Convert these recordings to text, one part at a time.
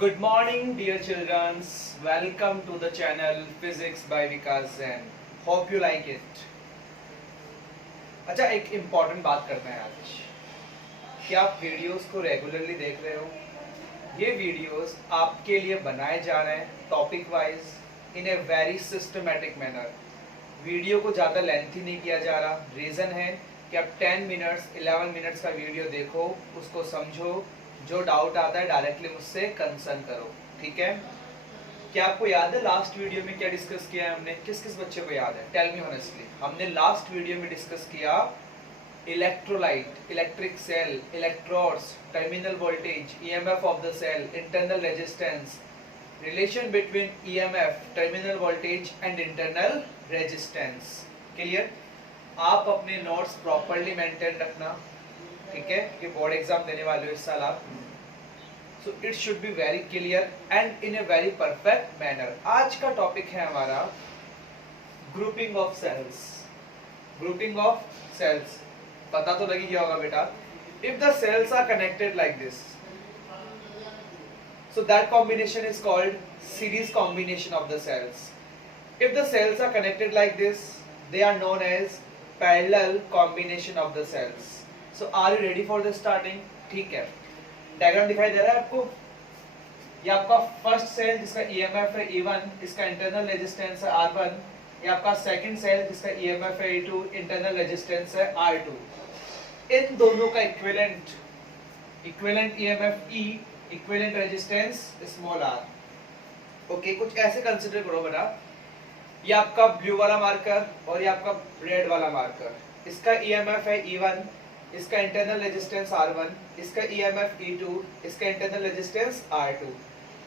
Good morning, dear children. Welcome to the channel Physics by Vikas Zen. Hope you like it. अच्छा, एक important बात करते हैं आज. क्या आप वीडियोस को रेगुलरली देख रहे हो? ये वीडियोस आपके लिए बनाए जा रहे हैं topic wise in a very systematic manner. Video को ज़्यादा लेंथी नहीं किया जा रहा. रीज़न है कि आप 10 मिनट्स 11 मिनट्स का वीडियो देखो, उसको समझो, जो डाउट आता है डायरेक्टली मुझसे कंसर्न करो. ठीक है? क्या आपको याद है लास्ट वीडियो में क्या डिस्कस किया है हमने? किस किस बच्चे को याद है? Tell me honestly. हमने लास्ट वीडियो में डिस्कस किया electrolyte, electric cell, electrodes, terminal voltage, EMF of the cell, internal resistance, relation between EMF, terminal voltage and internal resistance. Clear? आप अपने नोट्स प्रॉपर्ली मेंटेन रखना. ठीक है? कि बोर्ड एग्जाम देने वाले हो इस साल आप. So it should be very clear and in a very perfect manner. आज का टॉपिक है हमारा grouping of cells. Grouping of cells पता तो लगी गया होगा बेटा. If the cells are connected like this, so that combination is called series combination of the cells. If the cells are connected like this, they are known as parallel combination of the cells. So are you ready for the starting? ठीक है. Diagram दिखाई दे रहा है आपको? ये आपका first cell जिसका EMF है E1, इसका इंटरनल रेजिस्टेंस है R1. ये आपका सेकंड सेल जिसका ईएमएफ है E2, इंटरनल रेजिस्टेंस है R2. इन दोनों का equivalent EMF E, equivalent resistance small r. Okay, कुछ ऐसे कंसीडर करो बेटा. ये आपका ब्लू वाला मार्कर और ये आपका रेड वाला मार्कर. इसका ईएमएफ है E1, इसका इंटरनल रेजिस्टेंस R1, इसका ईएमएफ E2, इसका इंटरनल रेजिस्टेंस R2.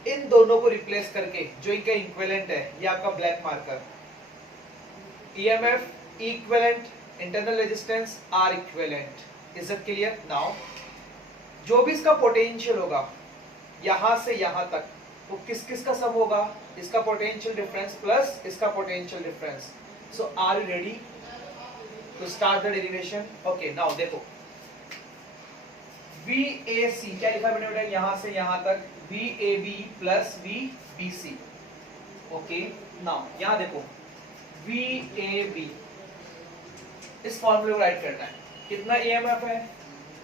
इन दोनों को रिप्लेस करके जो इनका इक्विवेलेंट है, ये आपका black marker. EMF equivalent, internal resistance R equivalent. Is it clear? Now जो भी इसका पोटेंशियल होगा यहां से यहां तक, वो किस किस का सम होगा? इसका पोटेंशियल डिफरेंस प्लस इसका potential difference. So are you ready to start the derivation? Okay, now देखो VAC क्या लिखा मैंने बेटा? यहां से यहां तक VAB plus VBC. Okay, now यहां देखो VAB, इस फॉर्मूले को राइट करना है. कितना EMF है?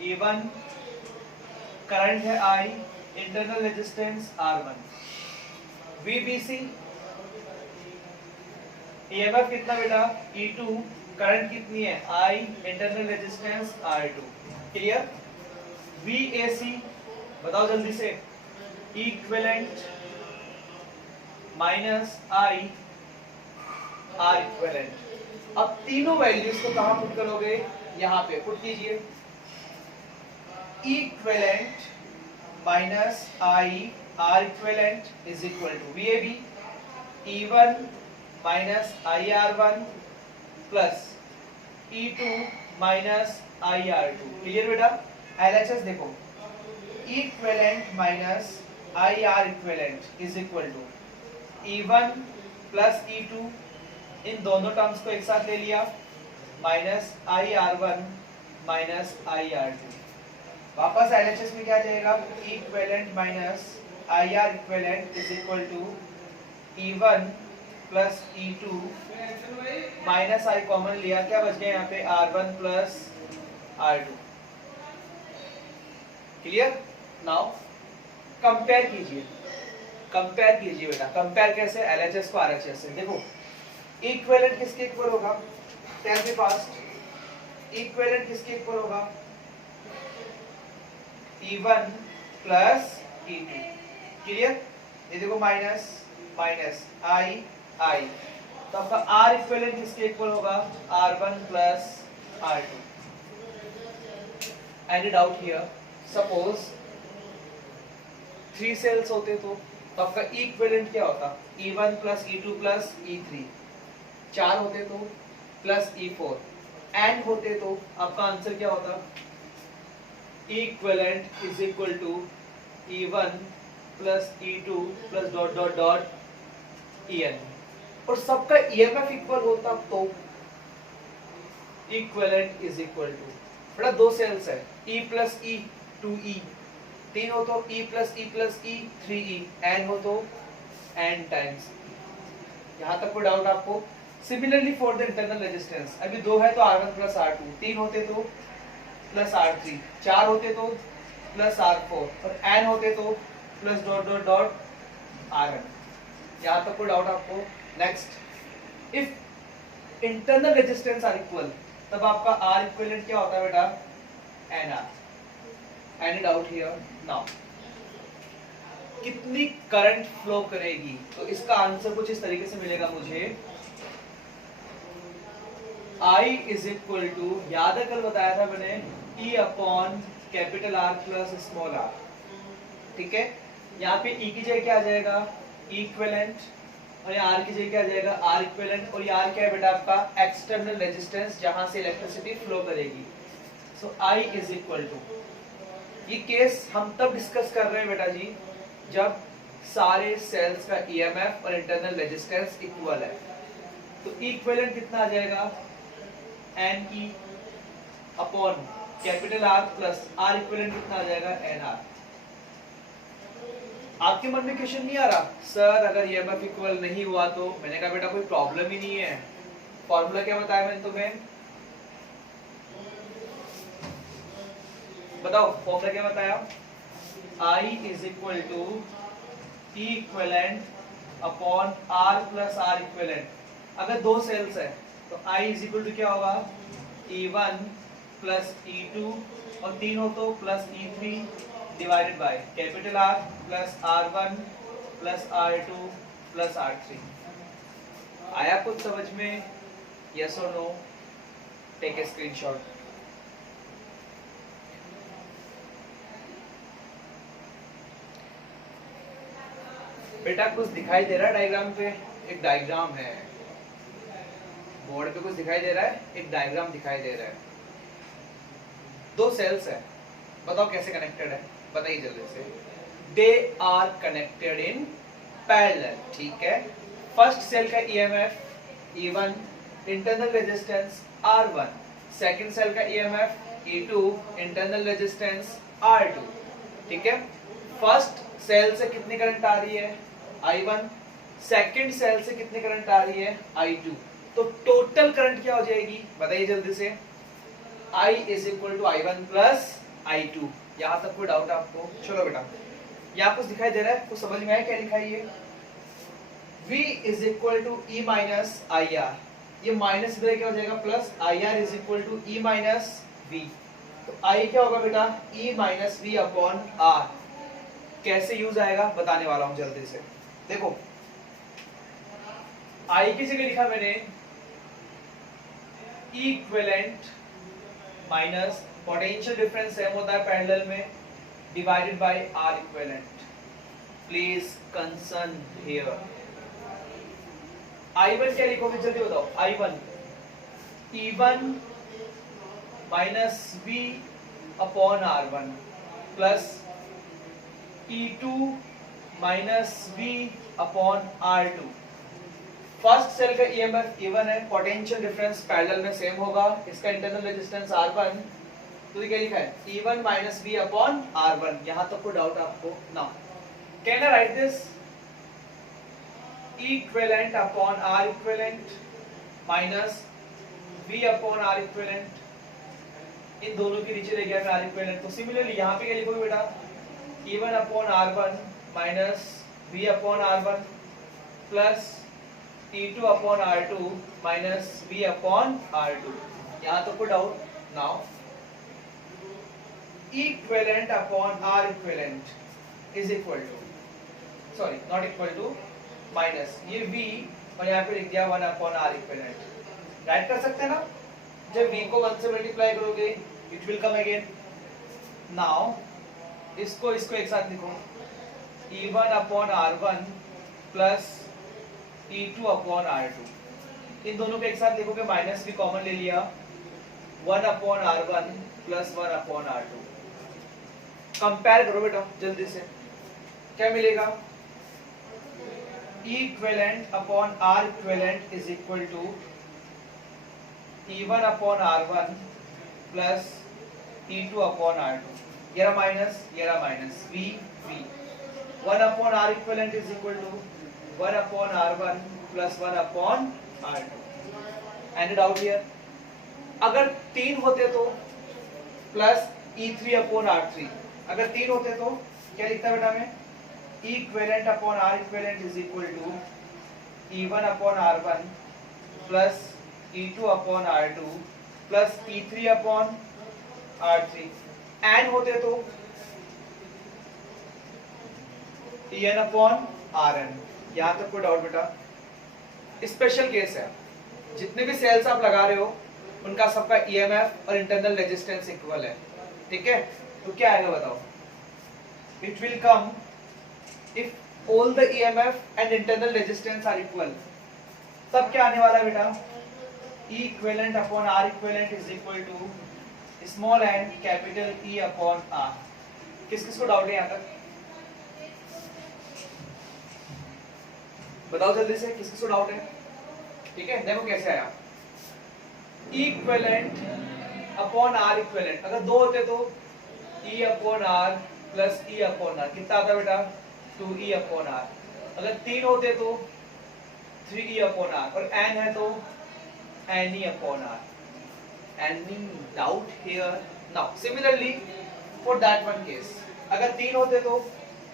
E1, करंट है I, internal resistance R1. VBC, EMF कितना बेटा? E2, करंट कितनी है? I, internal resistance R2. Clear? VAC बताओ जल्दी से. Equivalent minus I, R equivalent. अब तीनों वैल्यूज को कहां पुट करोगे? यहां पे पुट कीजिए. Equivalent minus I, R equivalent is equal to VAB, E1 minus IR1 plus E2 minus IR2. Clear बेटा? LHS देखो, equivalent minus IR equivalent is equal to E1 plus E2, इन दोनों टर्म्स को एक साथ ले लिया, माइनस IR1 माइनस IR2. वापस LHS में क्या जाएगा? Equivalent minus IR equivalent is equal to E1 plus E2 minus I common लिया, क्या बच गया यहाँ पे? R1 plus R2. Clear? Now compare कीजिए. कंपेयर कीजिए बेटा. कंपेयर कैसे? LHS को RHS से. देखो इक्विवेलेंट किसके इक्वल होगा? Tell me fast. इक्विवेलेंट किसके इक्वल होगा? E1 plus E2. क्लियर? ये देखो माइनस माइनस I. तो आपका R इक्विवेलेंट किसके इक्वल होगा? R1 plus R2. Any doubt here? Suppose 3 cells होते तो आपका इक्विवेलेंट क्या होता? E1 plus E2 plus E3. 4 होते तो प्लस E4. एंड होते तो आपका आंसर क्या होता? Equivalent is equal to E1 plus E2 plus dot dot dot En. और सबका EMF इक्वल होता तो इक्विवेलेंट इज इक्वल टू, बड़ा दो सेल्स है E प्लस E 2E, 3 हो तो E प्लस ई प्लस ई 3E, n हो तो n टाइम्स। यहाँ तक कोई डाउट आपको? Similarly for the internal resistance, अभी 2 है तो R1 प्लस R2, 3 होते तो प्लस R3, 4 होते तो प्लस R4 और n होते तो plus dot dot dot Rn। यहाँ तक कोई डाउट आपको? Next, if internal resistance R equal, तब आपका R इक्विवेलेंट क्या होता है बेटा? NR। Any doubt here? Now कितनी करंट फ्लो करेगी? तो इसका आंसर कुछ इस तरीके से मिलेगा मुझे, I इज इक्वल टू, याद है कल बताया था मैंने, E upon capital R plus small r। ठीक है, यहाँ पे E की जगह क्या आ जाएगा? E इक्विवेलेंट, और यहाँ R की जगह क्या आ जाएगा? R equivalent. और यहाँ क्या है बेटा? आपका एक्सटर्नल रेजिस्टेंस, जहां से इलेक्ट्रिसिटी फ्लो करेगी। सो I इज इक्वल टू, ये केस हम तब डिस्कस कर रहे हैं बेटा जी जब सारे सेल्स का EMF और इंटरनल रेजिस्टेंस इक्वल है। तो इक्विवेलेंट कितना आ जाएगा? NE upon capital R plus R equivalent कितना आ जाएगा? NR। आपके मन में क्वेश्चन नहीं आ रहा सर अगर EMF इक्वल नहीं हुआ तो? मैंने कहा बेटा कोई प्रॉब्लम ही नहीं है। फॉर्मूला क्या बताया मैंने तुम्हें? बताओ फॉर्मूला क्या बताया? I is equal to E equivalent upon R plus R equivalent. अगर 2 सेल्स है तो I इज इक्वल टू क्या होगा? E1 प्लस E2, और 3 हो तो plus E3 divided by capital R plus R1 plus R2 plus R3। आया कुछ समझ में? यस और नो? Take a screenshot. बेटा कुछ दिखाई दे रहा है डायग्राम पे? एक डायग्राम है बोर्ड पे, कुछ दिखाई दे रहा है? एक डायग्राम दिखाई दे रहा है। 2 सेल्स है, बताओ कैसे कनेक्टेड है? बताइए जल्दी से। They are connected in parallel. ठीक है, फर्स्ट सेल का EMF E1, internal resistance R1, second cell का EMF E2, internal resistance R2। ठीक है, फर्स्ट सेल से कितनी करंट आ रही है? I1, सेकंड सेल से कितनी करंट आ रही है? I2। तो टोटल करंट क्या हो जाएगी? बताइए जल्दी से। I is equal to I1 plus I2। यहाँ तक कोई डाउट आपको? चलो बेटा, यहाँ कुछ दिखाई दे रहा है? कुछ समझ में आया क्या लिखा है ये? V is equal to E minus IR। ये माइनस इधर क्या हो जाएगा? Plus IR is equal to E minus V। तो I क्या होगा बेटा? E minus V upon R। कैसे यूज आएगा बताने वाला हूं जल्दी से। देखो, I की जगह लिखा मैंने E equivalent minus potential difference same होता है पैरेलल में, divided by R equivalent. Please concern here. I1 क्या लिखोगे जल्दी बताओ? I1 E1 minus V upon R1 plus E2 minus V upon R2। First cell का EMF E1 है, potential difference parallel में सेम होगा, इसका इंटरनल रेजिस्टेंस R1। तो ये क्या लिखा है? E1 minus V upon R1। यहाँ तक कोई डाउट आपको? Now can I write this? E equivalent upon R equivalent minus V upon R equivalent. इन दोनों के नीचे ले गया मैं R इक्विवेलेंट। तो सिमिलरली यहाँ पे क्या लिखोगे बेटा? E1 upon R1 minus V upon R1 plus E2 upon R2 minus V upon R2। यहाँ तो कोई doubt? Now E equivalent upon R equivalent is equal to, sorry not equal to, minus ये V और यहाँ पे लिख दिया 1 upon R equivalent. Right कर सकते हैं ना? जब V को 1 से मल्टीप्लाई करोगे it will come again. Now इसको एक साथ लिखो, E1 upon R1 plus E2 upon R2। इन दोनों को एक साथ लिखोगे, माइनस भी कॉमन ले लिया, 1 upon R1 plus 1 upon R2। Compare करो बेटा जल्दी से, क्या मिलेगा? E equivalent upon R equivalent is equal to E1 upon R1 plus E2 upon R2। ये रहा minus v v 1 upon r equivalent is equal to 1 upon r1 plus 1 upon r2। And doubt here, अगर 3 होते तो plus e3 upon r3, अगर 3 होते तो क्या लिखता बेटा मैं, E equivalent upon R equivalent is equal to E1 upon R1 plus E2 upon R2 plus E3 upon R3। N होते तो En अपॉन Rn। यहां तक कोई डाउट बेटा? स्पेशल केस है, जितने भी सेल्स आप लगा रहे हो उनका सबका EMF और इंटरनल रेजिस्टेंस इक्वल है, ठीक है? तो क्या आएगा बताओ? It will come if all the EMF and internal resistance are equal, तब क्या आने वाला है बेटा? E equivalent upon R equivalent is equal to small n capital E upon R। किस किस को डाउट है यहाँ तक? बताओ जल्दी से, किस किस को डाउट है? ठीक है, देखो कैसे आया। E equivalent upon R equivalent, अगर 2 होते तो E upon R plus E upon R कितना आता बेटा? 2E upon R। अगर 3 होते तो 3E अपॉन R, और n है तो NE upon R। Any doubt here? Now similarly for that one case, अगर 3 होते तो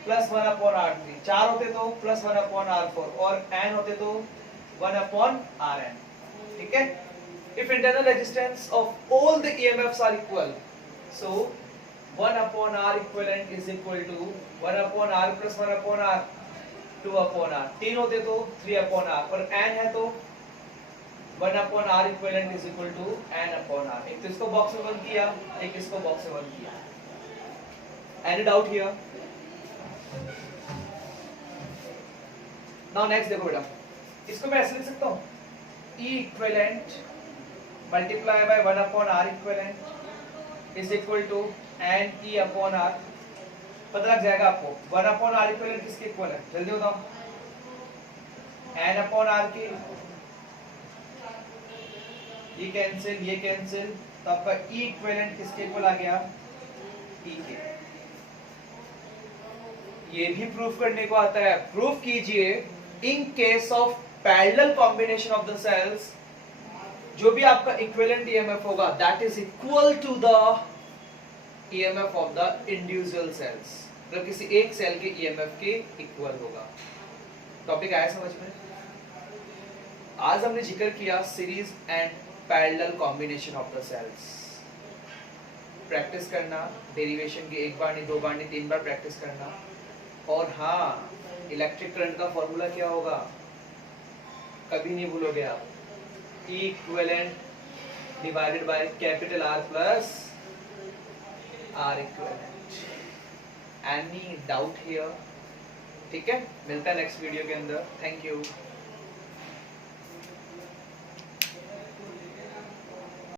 प्लस 1 अपॉन R3, 4 होते तो प्लस 1 अपॉन R4, और n होते तो 1 अपॉन Rn, ठीक है? If internal resistance of all the EMFs are equal, so 1 upon R equivalent is equal to 1 upon R plus 1 upon R, 2 upon R। 3 होते तो 3 upon R, और n है तो 1 upon R equivalent is equal to n upon R। एक तो इसको box में 1 किया, एक इसको बॉक्स में 1 किया। Any doubt here? Now next देखो बेटा, इसको मैं ऐसे लिख सकता हूँ, E equivalent multiply by 1 upon R equivalent is equal to n E upon R। पता लग जाएगा आपको 1 अपॉन R इक्विवेलेंट किसके इक्वल है? जल्दी बताओ। n अपॉन R की, ये कैंसिल, तो आपका E इक्विवेलेंट किसके इक्वल आ गया? E के। ये भी प्रूफ करने को आता है, प्रूफ कीजिए in case of parallel combination of the cells, जो भी आपका इक्विवेलेंट EMF होगा that is equal to the EMF of the individual cells, मतलब किसी एक सेल के EMF के इक्वल होगा। टॉपिक आया समझ में? आज हमने जिक्र किया series and parallel combination of the cells. Practice करना, डेरिवेशन की 1 बार नहीं 2 बार नहीं 3 बार प्रैक्टिस करना। और हाँ, इलेक्ट्रिक करंट का फॉर्मूला क्या होगा कभी नहीं भूलोगे आप, E equivalent divided by capital R plus R equivalent। Any doubt here? ठीक है, मिलता है नेक्स्ट वीडियो के अंदर। Thank you.